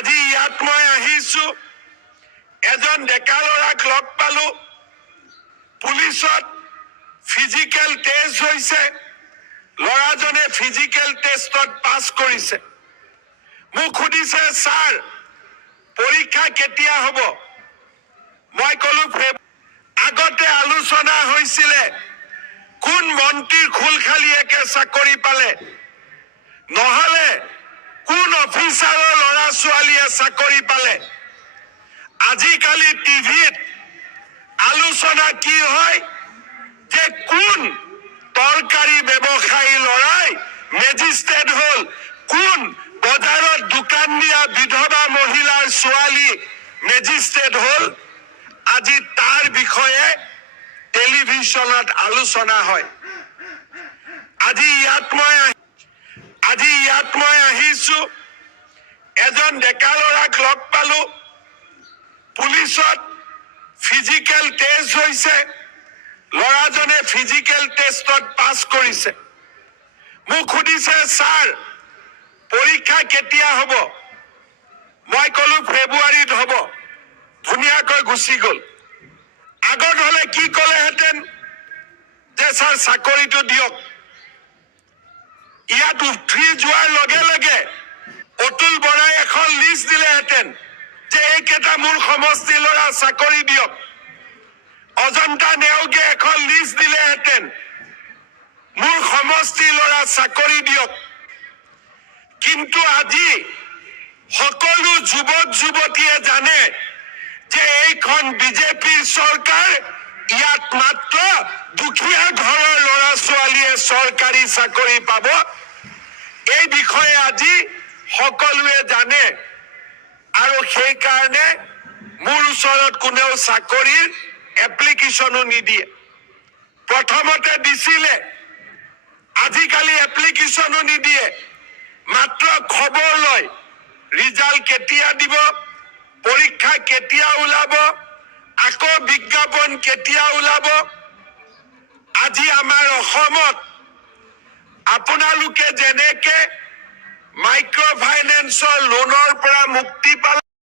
আজি ইয়াত মই আহিছো, এজন ডেকা ল'ৰাক লগ পালো, পুলিচত ফিজিকেল টেষ্ট হৈছে, ল'ৰাজনে ফিজিকেল টেষ্টত পাছ কৰিছে। মোক সুধিছে, ছাৰ পৰীক্ষা কেতিয়া হ'ব? মই ক'লো আগতে আলোচনা হৈছিলে কোন মন্ত্ৰীৰ খুলখালিয়েকে চাকৰি পালে, নহলে কোন অফিচাৰৰ ল'ৰা ছোৱালীয়ে চাকৰি পালে। আজিকালি টিভিত আলোচনা কি হয় যে কোন তৰকাৰী ব্যৱসায়ী ল'ৰাই মেজিষ্ট্ৰেট হ'ল, কোন বজাৰত দোকান দিয়া বিধৱা মহিলাৰ ছোৱালী মেজিষ্ট্ৰেট হ'ল। আজি তাৰ বিষয়ে টেলিভিছনত আলোচনা হয়। আজি ইয়াত মই আহিছো, এজন ডেকা ল'ৰাক লগ পালো, পুলিচত ফিজিকেল টেষ্ট হৈছে, ল'ৰাজনে ফিজিকেল টেষ্টত পাছ কৰিছে। মোক সুধিছে, ছাৰ পৰীক্ষা কেতিয়া হ'ব? মই ক'লো ফেব্ৰুৱাৰীত হ'ব। ধুনীয়াকৈ গুচি গ'ল। আগত হলে কি ক'লেহেঁতেন যে ছাৰ চাকৰিটো দিয়ক। ইয়াত উঠি যোৱাৰ লগে লগে অতুল বৰাই এখন লিষ্ট দিলেহেঁতেন যে এইকেইটা মোৰ সমষ্টিৰ ল'ৰা চাকৰি দিয়ক। অজন্তা নেওগে এখন লিষ্ট দিলেহেঁতেন মোৰ সমষ্টিৰ ল'ৰা চাকৰি দিয়ক। কিন্তু আজি সকলো যুৱক যুৱতীয়ে জানে যে এইখন বিজেপিৰ চৰকাৰ, ইয়াত মাত্ৰ দুখীয়া ঘৰৰ ল'ৰা ছোৱালীয়ে চৰকাৰী চাকৰি পাব। এই বিষয়ে আজি সকলোৱে জানে, আৰু সেইকাৰণে মোৰ ওচৰত কোনেও চাকৰিৰ এপ্লিকেশ্যনো নিদিয়ে। প্ৰথমতে দিছিলে, আজিকালি এপ্লিকেশ্যনো নিদিয়ে, মাত্ৰ খবৰ লয় ৰিজাল্ট কেতিয়া দিব, পৰীক্ষা কেতিয়া ওলাব, আকৌ বিজ্ঞাপন কেতিয়া ওলাব। আজি আমাৰ অসমত আপোনালোকে যেনেকে মাইক্ৰ' ফাইনেন্সৰ লোনৰ পৰা মুক্তি পালে,